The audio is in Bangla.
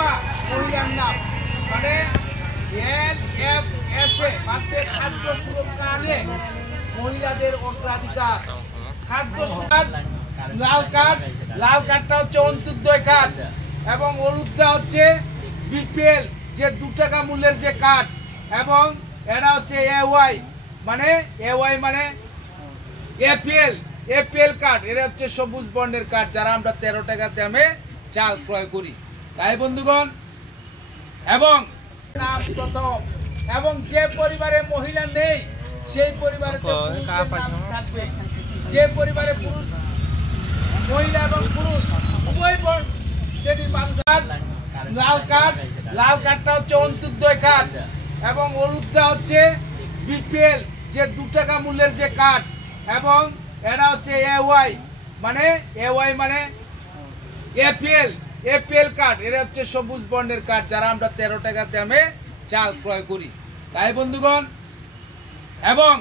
মা মহিলার নাম মানে LFSA মাত্রে খাদ্য সুরক্ষা আনে মহিলাদের অগ্রাধিকার খাদ্য সুরক্ষা লাল কার্ডটা হচ্ছে অন্তর্দয় কার্ড এবং হলুদটা হচ্ছে বিপিএল যে 2 টাকা মূল্যের যে কার্ড এবং এটা হচ্ছে এওয়াই মানে এপিএল কার্ড এটা হচ্ছে সবুজ বন্ডের কার্ড যারা আমরা 13 টাকার দামে চাল ক্রয় করি তাই বন্ধুগণ এবং নাম প্রথম এবং যে পরিবারে মহিলা নেই সেই পরিবারে থাকবে যে পরিবারে পুরুষ মহিলা এবং পুরুষ উভয় শ্রেণীর মানুষ লাল কার্ডটা হচ্ছে অন্তর্দয় কার্ড এবং হলুদটা হচ্ছে বিপিএল যে 2 টাকা মূল্যের যে কার্ড এবং এটা হচ্ছে এওয়াই মানে এপিএল কার্ড এটা হচ্ছে সবুজ বন্ডের কার্ড যারা আমরা 13 টাকার দামে চাল ক্রয় করি তাই বন্ধুগণ এবং